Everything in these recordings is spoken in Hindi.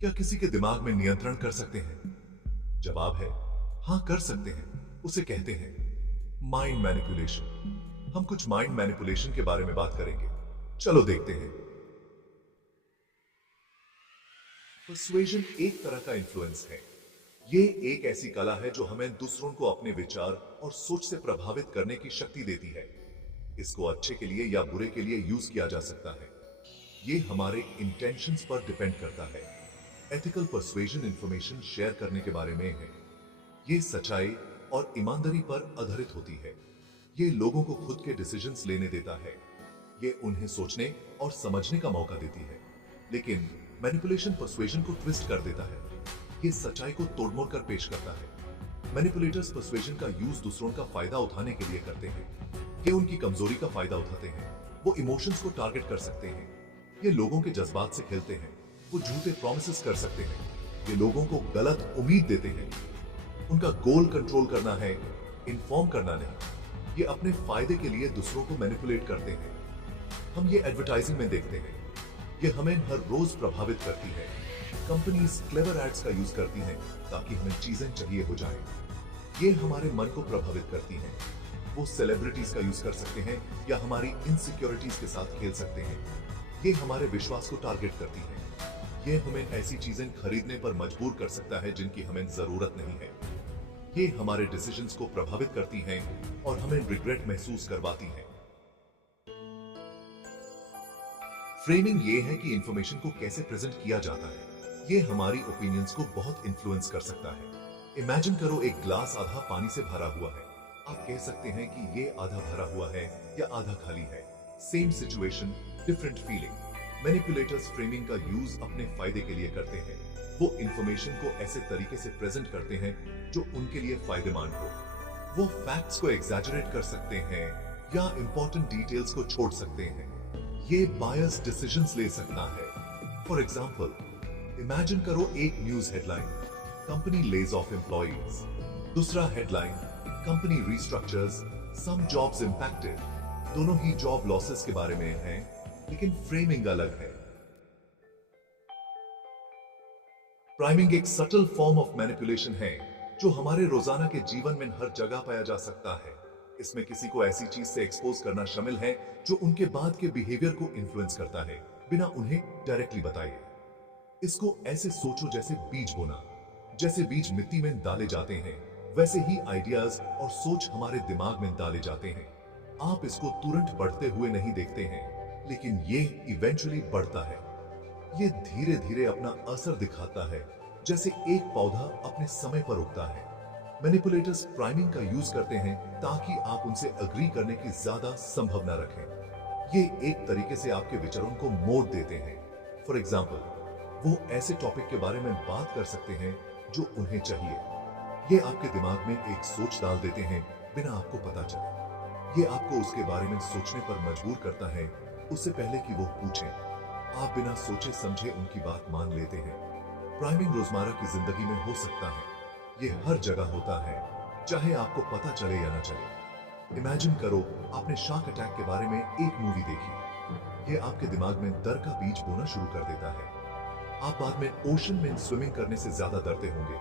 क्या किसी के दिमाग में नियंत्रण कर सकते हैं? जवाब है हाँ, कर सकते हैं। उसे कहते हैं माइंड मैनिपुलेशन। हम कुछ माइंड मैनिपुलेशन के बारे में बात करेंगे। चलो देखते हैं। पर्सुएजन एक तरह का इन्फ्लुएंस है। ये एक ऐसी कला है जो हमें दूसरों को अपने विचार और सोच से प्रभावित करने की शक्ति देती है। इसको अच्छे के लिए या बुरे के लिए यूज किया जा सकता है। ये हमारे इंटेंशंस पर डिपेंड करता है। एथिकल पर्सुएजन इंफॉर्मेशन शेयर करने के बारे में है। ये सच्चाई और ईमानदारी पर आधारित होती है। ये लोगों को खुद के डिसीजंस लेने देता है। ये उन्हें सोचने और समझने का मौका देती है। लेकिन मैनिपुलेशन पर्सुएजन को ट्विस्ट कर देता है। ये सच्चाई को तोड़मोड़ कर पेश करता है। मैनिपुलेटर्स पर्सुएजन का यूज दूसरों का फायदा उठाने के लिए करते हैं। ये उनकी कमजोरी का फायदा उठाते हैं। वो इमोशंस को टारगेट कर सकते हैं। ये लोगों के जज्बात से खेलते हैं। वो झूठे प्रॉमिसेस कर सकते हैं। ये लोगों को गलत उम्मीद देते हैं। उनका गोल कंट्रोल करना है, इन्फॉर्म करना नहीं। ये अपने फायदे के लिए दूसरों को मैनिपुलेट करते हैं। हम ये एडवर्टाइजिंग में देखते हैं। ये हमें हर रोज प्रभावित करती है। कंपनीज क्लेवर एड्स का यूज करती हैं ताकि हमें चीजें चाहिए हो जाएं। ये हमारे मन को प्रभावित करती हैं। वो सेलिब्रिटीज का यूज कर सकते हैं या हमारी इनसिक्योरिटीज के साथ खेल सकते हैं। ये हमारे विश्वास को टारगेट करती है। ये हमें ऐसी चीजें खरीदने पर मजबूर कर सकता है जिनकी हमें जरूरत नहीं है। ये हमारे डिसीजंस को प्रभावित करती हैं और हमें रिग्रेट महसूस करवाती हैं। फ्रेमिंग ये है कि इंफॉर्मेशन को कैसे प्रेजेंट किया जाता है। ये हमारी ओपिनियंस को बहुत इन्फ्लुएंस कर सकता है। इमेजिन करो एक ग्लास आधा पानी से भरा हुआ है। आप कह सकते हैं कि ये आधा भरा हुआ है या आधा खाली है। Same situation, different feeling. Manipulators framing का यूज अपने फायदे के लिए करते हैं। वो इंफॉर्मेशन को ऐसे तरीके से प्रेजेंट करते हैं जो उनके लिए फायदेमंद हो। वो फैक्ट्स को एग्जैजरेट कर सकते हैं या इंपॉर्टेंट डिटेल्स को छोड़ सकते हैं। ये बायस डिसीजंस ले सकता है। फॉर एग्जाम्पल, इमेजिन करो एक news headline, company lays off employees. दूसरा headline, company restructures, some jobs impacted. दोनों ही जॉब लॉसेस के बारे में हैं, लेकिन फ्रेमिंग अलग है। प्राइमिंग एक सटल फॉर्म ऑफ मैनिपुलेशन है जो हमारे रोजाना के जीवन में हर जगह पाया जा सकता है। इसमें किसी को ऐसी चीज से एक्सपोज करना शामिल है जो उनके बाद के बिहेवियर को इन्फ्लुएंस करता है, बिना उन्हें डायरेक्टली बताए। इसको ऐसे सोचो जैसे बीज बोना। जैसे बीज मिट्टी में डाले जाते हैं, वैसे ही आइडियाज और सोच हमारे दिमाग में डाले जाते हैं। आप इसको तुरंत बढ़ते हुए नहीं देखते हैं, लेकिन ये इवेंचुअली बढ़ता है। ये धीरे धीरे अपना असर दिखाता है, जैसे एक पौधा अपने समय पर उगता है। मैनिपुलेटर्स प्राइमिंग का यूज करते हैं ताकि आप उनसे अग्री करने की ज्यादा संभावना रखें। ये एक तरीके से आपके विचारों को मोड़ देते हैं। फॉर एग्जाम्पल, वो ऐसे टॉपिक के बारे में बात कर सकते हैं जो उन्हें चाहिए। ये आपके दिमाग में एक सोच डाल देते हैं बिना आपको पता चले। ये आपको उसके बारे में सोचने पर मजबूर करता है, उससे पहले कि वो पूछें। आप बिना सोचे समझे उनकी बात मान लेते हैं। प्राइमिंग रोजमर्रा की जिंदगी में हो सकता है। ये हर जगह होता है, चाहे आपको पता चले या ना चले। इमेजिन करो, आपने शार्क अटैक के बारे में एक मूवी देखी। ये आपके दिमाग में डर का बीज बोना शुरू कर देता है। आप बाद में ओशन में स्विमिंग करने से ज्यादा डरते होंगे,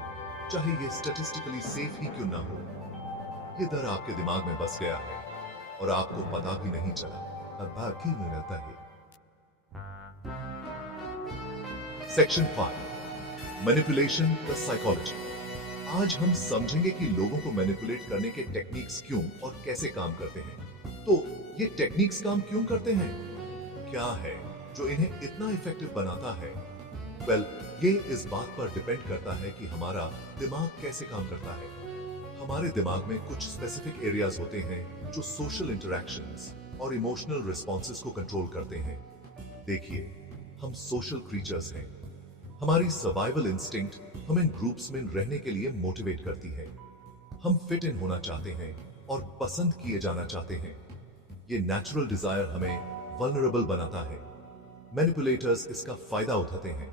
चाहे ये स्टैटिस्टिकली सेफ ही क्यों ना हो। ये डर आपके दिमाग में बस गया है और आपको पता भी नहीं चला। अब बाकी में रहता है। Section 5, manipulation the psychology. आज हम समझेंगे कि लोगों को मैनिपुलेट करने के टेक्निक्स क्यों और कैसे काम करते हैं। तो ये टेक्निक्स काम क्यों करते हैं? क्या है जो इन्हें इतना इफेक्टिव बनाता है? वेल, ये इस बात पर डिपेंड करता है कि हमारा दिमाग कैसे काम करता है। हमारे दिमाग में कुछ स्पेसिफिक एरियाज होते हैं जो सोशल इंटरैक्शंस और इमोशनल रिस्पॉन्सेस को कंट्रोल करते हैं। देखिए, हम सोशल क्रीचर्स हैं। हमारी सर्वाइवल इंस्टिंक्ट हमें ग्रुप्स में रहने के लिए मोटिवेट करती है। हम फिट इन होना चाहते हैं और पसंद किए जाना चाहते हैं। ये नेचुरल डिजायर हमें वल्नरेबल बनाता है। मैनिपुलेटर्स इसका फायदा उठाते हैं।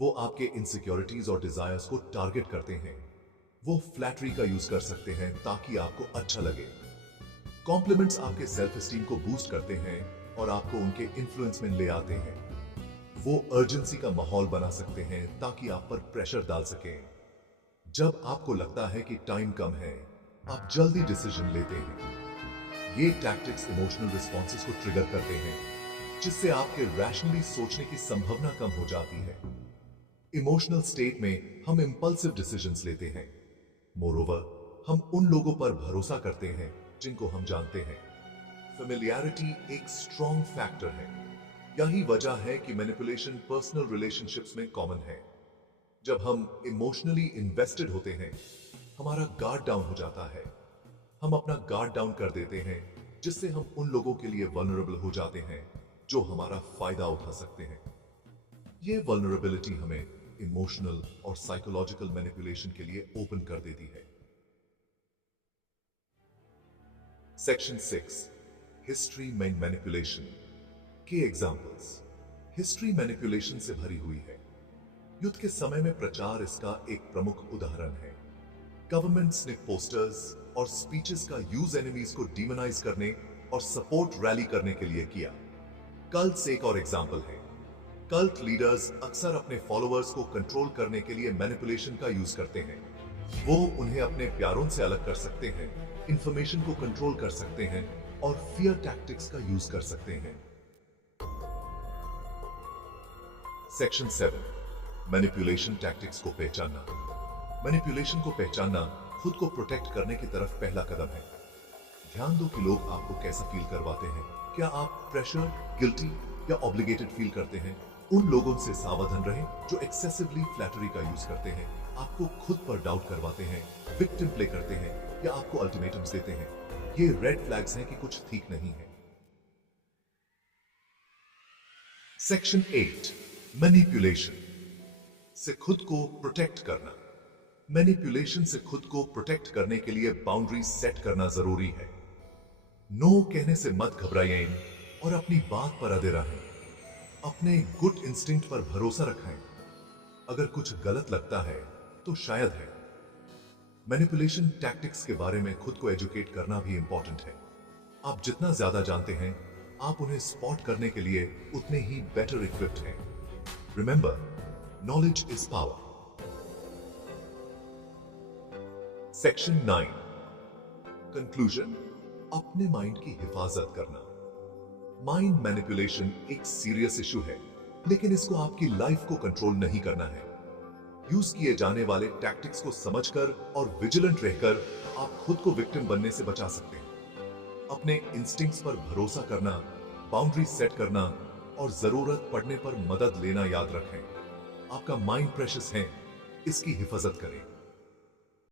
वो आपके इनसिक्योरिटीज और डिजायर्स को टारगेट करते हैं। वो फ्लैटरी का यूज कर सकते हैं ताकि आपको अच्छा लगे। कॉम्प्लीमेंट्स आपके सेल्फ एस्टीम को बूस्ट करते हैं और आपको उनके इन्फ्लुएंस में ले आते हैं। वो अर्जेंसी का माहौल बना सकते हैं ताकि आप पर प्रेशर डाल सकें। जब आपको लगता है कि टाइम कम है, आप जल्दी डिसीजन लेते हैं। ये टैक्टिक्स इमोशनल रिस्पॉन्सेस को ट्रिगर करते हैं, जिससे आपके रैशनली सोचने की संभावना कम हो जाती है। इमोशनल स्टेट में हम इंपल्सिव डिसीजंस लेते हैं। मोरोवर, हम उन लोगों पर भरोसा करते हैं जिनको हम जानते हैं। फेमिलियरिटी एक स्ट्रॉन्ग फैक्टर है। यही वजह है कि मैनिपुलेशन पर्सनल रिलेशनशिप्स में कॉमन है। जब हम इमोशनली इन्वेस्टेड होते हैं, हमारा गार्ड डाउन हो जाता है। हम अपना गार्ड डाउन कर देते हैं, जिससे हम उन लोगों के लिए वल्नरेबल हो जाते हैं जो हमारा फायदा उठा सकते हैं। ये वल्नरेबिलिटी हमें इमोशनल और साइकोलॉजिकल मैनिपुलेशन के लिए ओपन कर देती है। सेक्शन 6, हिस्ट्री में मैनिपुलेशन के एग्जाम्पल्स। हिस्ट्री मैनिपुलेशन से भरी हुई है। युद्ध के समय में प्रचार इसका एक प्रमुख उदाहरण है। गवर्नमेंट्स ने पोस्टर्स और स्पीचेस का यूज एनिमीज को डीमोनाइज करने और सपोर्ट रैली करने के लिए किया। कल्ट्स एक और एग्जाम्पल है। कल्ट लीडर्स अक्सर अपने फॉलोअर्स को कंट्रोल करने के लिए मैनिपुलेशन का यूज करते हैं। वो उन्हें अपने प्यारों से अलग कर सकते हैं, इंफॉर्मेशन को कंट्रोल कर सकते हैं और फियर टैक्टिक्स का यूज कर सकते हैं। सेक्शन 7, मैनिपुलेशन टैक्टिक्स को पहचानना। मैनिपुलेशन को पहचानना खुद को प्रोटेक्ट करने की तरफ पहला कदम है। ध्यान दो कि लोग आपको कैसा फील करवाते हैं। क्या आप प्रेशर, गिल्टी या ऑब्लिगेटेड फील करते हैं? उन लोगों से सावधान रहें जो एक्सेसिवली फ्लैटरी का यूज करते हैं, आपको खुद पर डाउट करवाते हैं, विक्टिम प्ले करते हैं या आपको अल्टीमेटम्स देते हैं। ये रेड फ्लैग्स हैं कि कुछ ठीक नहीं है। सेक्शन 8, मैनिपुलेशन से खुद को प्रोटेक्ट करना। मैनिपुलेशन से खुद को प्रोटेक्ट करने के लिए बाउंड्री सेट करना जरूरी है। नो कहने से मत घबराइए और अपनी बात पर अड़े रहें। अपने गुड इंस्टिंक्ट पर भरोसा रखें। अगर कुछ गलत लगता है तो शायद है। मैनिपुलेशन टैक्टिक्स के बारे में खुद को एजुकेट करना भी इंपॉर्टेंट है। आप जितना ज्यादा जानते हैं, आप उन्हें स्पॉट करने के लिए उतने ही बेटर इक्विप्ड हैं। Remember, knowledge is power. Section 9, conclusion, अपने माइंड की हिफाजत करना। माइंड मैनिपुलेशन एक सीरियस इशू है, लेकिन इसको आपकी लाइफ को कंट्रोल नहीं करना है। यूज किए जाने वाले टैक्टिक्स को समझकर और विजिलेंट रहकर आप खुद को विक्टिम बनने से बचा सकते हैं। अपने इंस्टिंक्ट्स पर भरोसा करना, बाउंड्री सेट करना और जरूरत पड़ने पर मदद लेना याद रखें। आपका माइंड प्रेशियस है, इसकी हिफाजत करें।